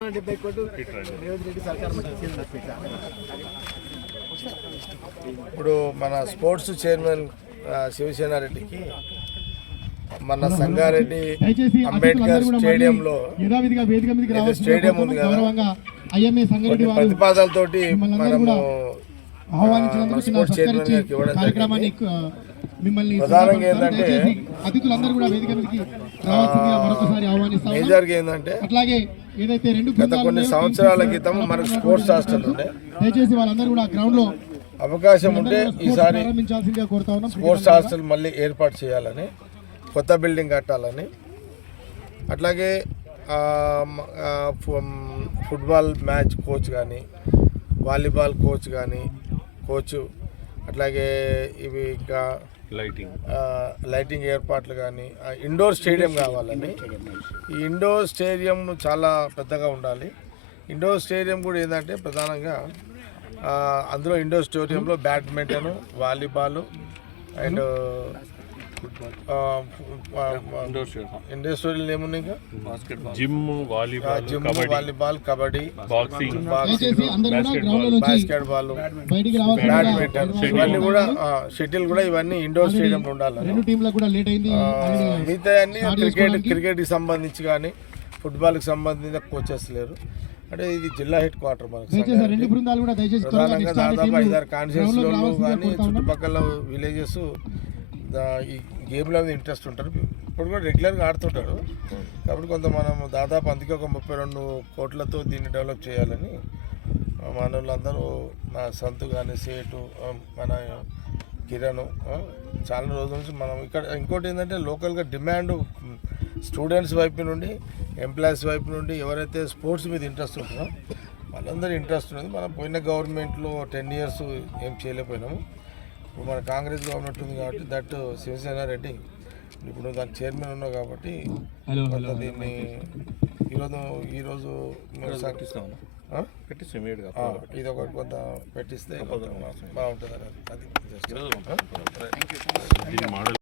డెబ్బై కోట్లు రేవంత్ రెడ్డి. ఇప్పుడు మన స్పోర్ట్స్ చైర్మన్ శివసేన రెడ్డికి మన సంగారెడ్డి అంబేద్కర్ స్టేడియంలో స్టేడియం ఉంది. కదా. ప్రతిపాదనలతోటి మనము స్పోర్ట్స్ చైర్మన్ సత్కరించి గారికి ఇవ్వడం ప్రధానంగా. ఏంటంటే, దయచేసి అతిథులందరూ కూడా వేదిక మీదకి రావాల్సిందిగా మరొకసారి ఆహ్వానిస్తాం మేజర్గా ఏంటంటే అట్లాగే ఏదైతే రెండు గత కొన్ని సంవత్సరాల క్రితం మనకు స్పోర్ట్స్ హాస్టల్ ఉండే దయచేసి వాళ్ళందరూ కూడా గ్రౌండ్లో అవకాశం ఉంటే ఈసారి స్పోర్ట్స్ హాస్టల్ మళ్ళీ ఏర్పాటు చేయాలని కొత్త బిల్డింగ్ కట్టాలని. అట్లాగే ఫుట్బాల్ మ్యాచ్ కోచ్ కానీ వాలీబాల్ కోచ్ కానీ కోచ్ అట్లాగే ఇవి ఇంకా లైటింగ్ లైటింగ్ ఏర్పాట్లు కానీ ఇండోర్ స్టేడియం కావాలని ఈ ఇండోర్ స్టేడియం చాలా పెద్దగా ఉండాలి. ఇండోర్ స్టేడియం కూడా ఏంటంటే ప్రధానంగా అందులో ఇండోర్ స్టేడియంలో badminton volleyball and indoor stadium ఏమున్నాయి ఇంకా? Gym volleyball gym volleyball kabaddi boxing. Basketball badminton. ఇవన్నీ కూడా షటిల్ కూడా ఇవన్నీ ఇండోర్ స్టేడియంలో ఉండాలి. మిగతా అన్ని క్రికెట్ క్రికెట్కి సంబంధించి కానీ ఫుట్బాల్కి సంబంధించిన కోచెస్ లేరు. అంటే ఇది జిల్లా హెడ్ క్వార్టర్ మనకు ప్రధానంగా దాదాపు ఐదారు రావాల్సిందిగా కానీ. చుట్టుపక్కల విలేజెస్ ఈ గేమ్లో మీద ఇంట్రెస్ట్ ఉంటారు. ఇప్పుడు కూడా రెగ్యులర్గా ఆడుతుంటారు కాబట్టి కొంత మనం దాదాపు అందుకే ఒక ముప్పై రెండు కోట్లతో దీన్ని డెవలప్ చేయాలని మానవులందరూ నా సంతు కానీ సేటు మన కిరణ్ చాలా రోజుల నుంచి మనం ఇక్కడ ఇంకోటి ఏంటంటే లోకల్గా డిమాండ్ స్టూడెంట్స్ వైపు నుండి ఎంప్లాయీస్ వైపు నుండి ఎవరైతే స్పోర్ట్స్ మీద ఇంట్రెస్ట్ ఉంటుందో వాళ్ళందరూ ఇంట్రెస్ట్ ఉన్నది. మనం పోయిన గవర్నమెంట్లో టెన్ ఇయర్స్ ఏం చేయలేకపోయినాము. ఇప్పుడు మన కాంగ్రెస్ గవర్నమెంట్ ఉంది కాబట్టి దట్ శివసేన రెడ్డి. ఇప్పుడు దాని చైర్మన్ ఉన్నావు కాబట్టి దీన్ని ఈరోజు ఈరోజు ఇది ఒకటి కొంత పెట్టిస్తే బాగుంటుంది. అది.